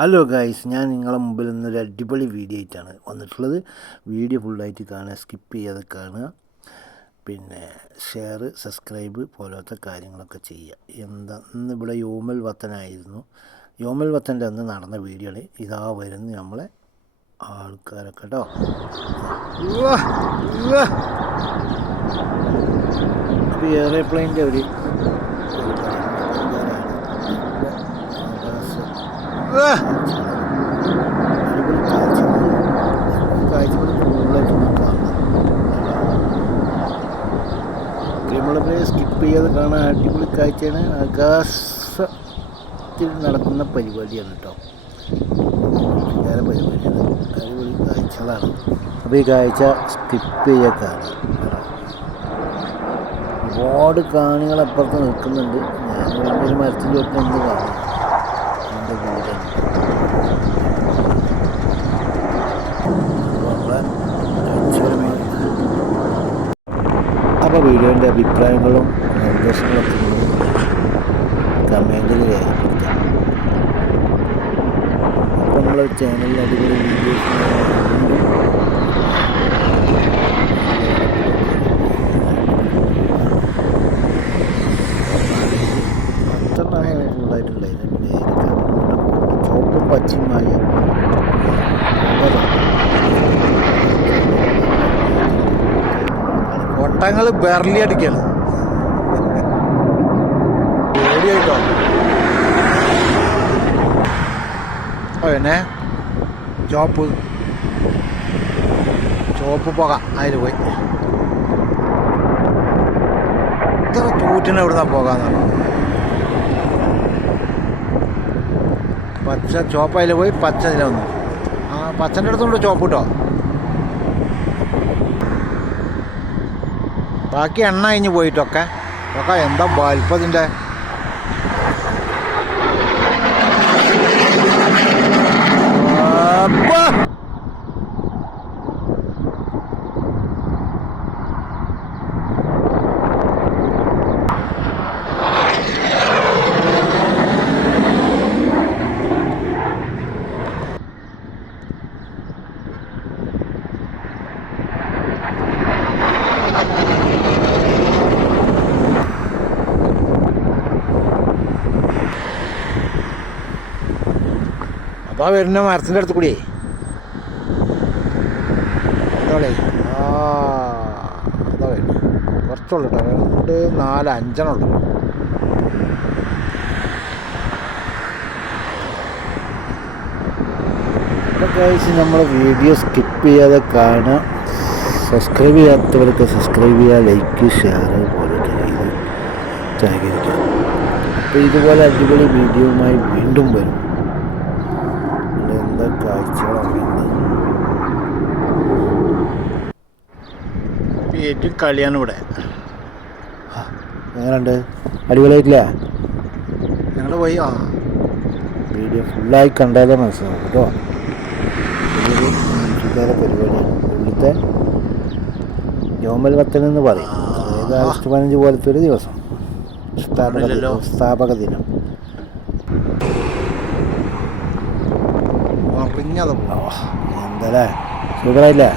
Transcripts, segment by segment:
Hello guys ഞാൻ നിങ്ങളുടെ മുമ്പിൽ നിന്നൊരു അടിപൊളി വീഡിയോ ആയിട്ടാണ് വന്നിട്ടുള്ളത്. വീഡിയോ ഫുള്ളായിട്ട് കാണുക സ്കിപ്പ് ചെയ്യാതെ കാണുക. പിന്നെ ഷെയർ സബ്സ്ക്രൈബ് പോലത്തെ കാര്യങ്ങളൊക്കെ ചെയ്യുക. എന്താ ഇന്ന് ഇവിടെ യോമൽ വത്തനായിരുന്നു യോമൽ വത്തന്റെ അന്ന് നടന്ന വീഡിയോയിൽ ഇതാ വരുന്ന നമ്മളെ ആൾക്കാരൊക്കെ കേട്ടോ. അപ്പോൾ എയർപ്ലെയിന്റെ ഒരു നമ്മളെ സ്കിപ്പ് ചെയ്യാതെ കാണാൻ അടിപൊളി കാഴ്ചയാണ്. ആകാശത്തിൽ നടക്കുന്ന പരിപാടിയാണ് കേട്ടോ വേറെ പരിപാടിയാണ് അടിപൊളി കാഴ്ചകളാണ്. അപ്പോൾ ഈ കാഴ്ച സ്കിപ്പ് ചെയ്യാൻ കാണാം ഒരുപാട് കാണികൾ അപ്പുറത്ത് നിൽക്കുന്നുണ്ട്. ഞാൻ ഒരു മരത്തിന്റെ ഒപ്പം എന്ത് കാണും. അപ്പോൾ വീഡിയോന്റെ അഭിപ്രായങ്ങളും നിർദ്ദേശങ്ങളൊക്കെ കമന്റിൽ രേഖപ്പെടുത്താം. അപ്പോൾ നമ്മളെ ചാനലിൽ അടിപൊളി വീഡിയോസ് ഒട്ടങ്ങൾ ബെർലി അടിക്കണം. പിന്നെ ചോപ്പ് ചോപ്പ് പുക അതിൽ പോയി. ഇത്ര തൂറ്റിന് എവിടുന്നാ പോകാന്നാണ് പച്ച ചോപ്പ് അതിൽ പോയി പച്ച ഇതിൽ വന്നു. ആ പച്ചന്റെ അടുത്തുണ്ട് ചോപ്പ് കിട്ടോ. ബാക്കി എണ്ണ കഴിഞ്ഞ് പോയിട്ടൊക്കെ. ഒക്കെ എന്താ വലിപ്പതിന്റെ ആ വരുന്ന മരത്തിന്റെ അടുത്ത് കൂടിയേ. അതോളേ ആ അതാ വരുന്നത് കുറച്ചുള്ളൂ കേട്ടോ. രണ്ട് നാല് അഞ്ചെണ്ണം നമ്മൾ വീഡിയോ സ്കിപ്പ് ചെയ്യാതെ കാണാം സബ്സ്ക്രൈബ് ചെയ്യാത്തവർക്ക് സബ്സ്ക്രൈബ് ചെയ്യുക ലൈക്ക് ഷെയർ പോലത്തെ ചെയ്ത്. സഹകരിക്കുക അപ്പോൾ ഇതുപോലെ അടിപൊളി വീഡിയോയുമായി വീണ്ടും വരും. കാഴ്ചകളാണ് ഏറ്റവും കളിയാണ് ഇവിടെ. എങ്ങനെയുണ്ട്? അടിപൊളിയായിട്ടില്ല? ഞങ്ങൾ പോയി ആ. വീഡിയോ ഫുള്ളായി കണ്ടാലേ മനസ്സിലാവും കേട്ടോ. ഇതൊരു മാനസികാര പരിപാടിയാണ്. ഉള്ളിത്തെ യോമൽ വത്തൻ എന്ന് പറയും. അതായത് ആഗസ്റ്റ് പതിനഞ്ച് പോലത്തെ ഒരു ദിവസം. സ്ഥാപക ദിനം. അറിഞ്ഞത് എന്തല്ലേ സൂപ്പറായില്ലേ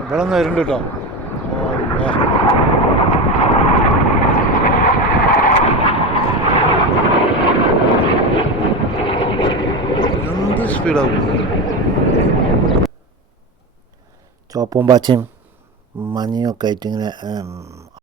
ഇവിടെ ഒന്ന് വരുന്നുണ്ട് കേട്ടോ. എന്ത് സ്പീഡാവും ചോപ്പും പാച്ചയും മഞ്ഞയും ഒക്കെ ആയിട്ട് ഇങ്ങനെ